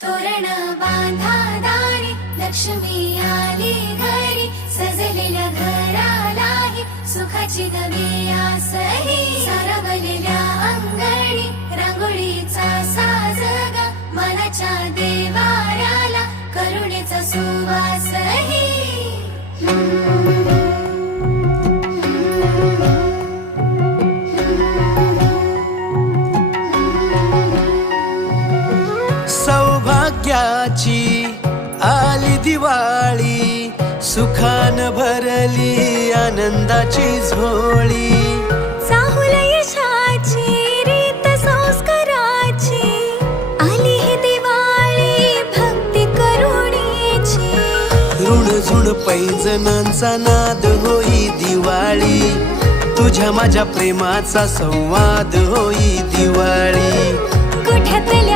तोरण बांधा दारी, लक्ष्मी आली घरी, सजलेल्या घरालाही सुखाची नवी आसही. सारवलेल्या अंगणी रांगोळीचा साजगा, मनाच्या देवाऱ्याला करुणेचा सुवासही. सौभाग्याची आली दिवाळी, सुखान भरली आनंदाची झोळी. चाहुल यशाची रीत संस्काराची, आली ही दिवाळी भक्ती करुणेची. ऋणझुण पैंजणांचा नाद होई दिवाळी, तुझ्या माझ्या प्रेमाचा संवाद होई दिवाळी. कुठ्यातल्या